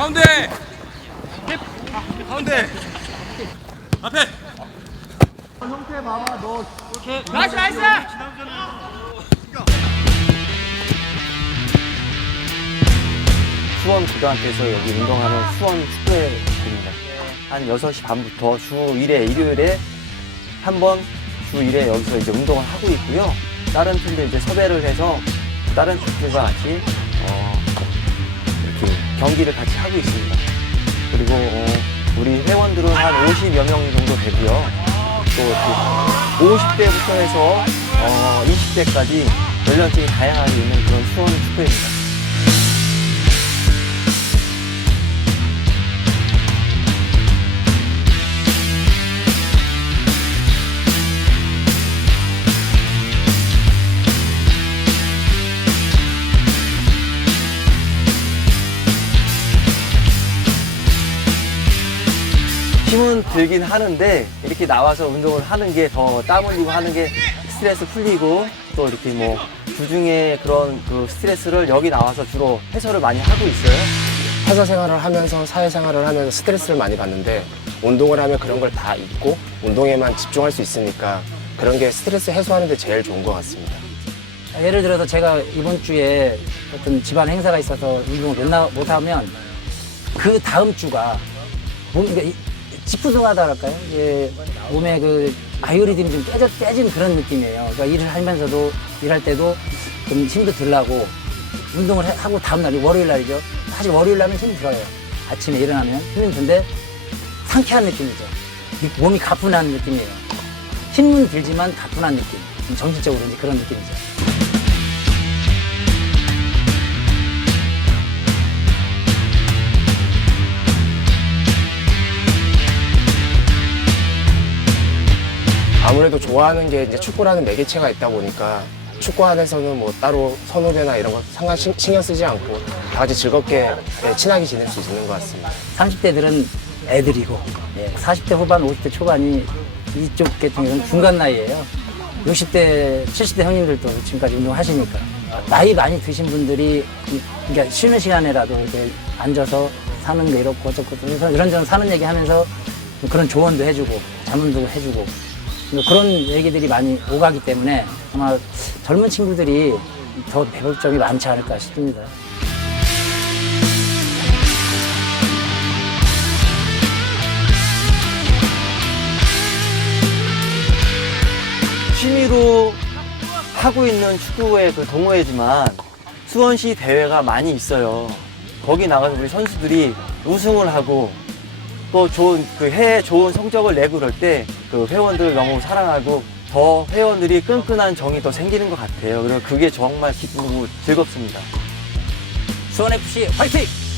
가운데 가운데 앞에 나이스 나이스 수원 고등학교에서 여기 운동하는 수원 축구회 입니다. 한 6시 반부터 주 1회 일요일에 한 번 주 1회 여기서 이제 운동을 하고 있고요. 다른 팀들 이제 섭외를 해서 다른 팀들과 같이 경기를 같이 하고 있습니다. 그리고 어, 우리 회원들은 한 50여 명 정도 되고요. 또 이렇게 50대부터 해서 어, 20대까지 연령층이 다양하게 있는 그런 수원 축구회입니다. 힘은 들긴 하는데 이렇게 나와서 운동을 하는 게 더 땀 흘리고 하는 게 스트레스 풀리고 또 이렇게 뭐 주중에 그런 그 스트레스를 여기 나와서 주로 해소를 많이 하고 있어요. 회사 생활을 하면서 사회생활을 하면서 스트레스를 많이 받는데 운동을 하면 그런 걸 다 잊고 운동에만 집중할 수 있으니까 그런 게 스트레스 해소하는 데 제일 좋은 것 같습니다. 예를 들어서 제가 이번 주에 어떤 집안 행사가 있어서 운동을 못, 나, 못 하면 그 다음 주가 몸, 그러니까 할까요? 예, 몸에 그 바이오리듬이 좀 깨져, 깨진 그런 느낌이에요. 그러니까 일을 하면서도 일할 때도 좀 힘도 들라고 운동을 해- 하고 다음 날이 월요일 날이죠. 사실 월요일 날은 힘이 들어요. 아침에 일어나면 힘이 드는데 상쾌한 느낌이죠. 이- 몸이 가뿐한 느낌이에요. 힘은 들지만 가뿐한 느낌. 좀 정신적으로 그런 느낌이죠. 아무래도 좋아하는 게 이제 축구라는 매개체가 있다 보니까 축구 안에서는 뭐 따로 선후배나 이런 거 상관 신- 신경 쓰지 않고 다 같이 즐겁게 네, 친하게 지낼 수 있는 것 같습니다. 30대들은 애들이고 40대 후반, 50대 초반이 이쪽 계통에서는 중간 나이예요. 60대, 70대 형님들도 지금까지 운동하시니까 나이 많이 드신 분들이 이- 그러니까 쉬는 시간에라도 이렇게 앉아서 사는 게 이렇고 그래서 이런저런 사는 얘기 하면서 그런 조언도 해주고 자문도 해주고 그런 얘기들이 많이 오가기 때문에 정말 젊은 친구들이 더 배울 점이 많지 않을까 싶습니다. 취미로 하고 있는 축구의 그 동호회지만 수원시 대회가 많이 있어요. 거기 나가서 우리 선수들이 우승을 하고 또 좋은 그 해에 좋은 성적을 내고 그럴 때 그 회원들을 너무 사랑하고 더 회원들이 끈끈한 정이 더 생기는 것 같아요. 그래서 그게 정말 기쁘고 즐겁습니다. 수원FC 화이팅!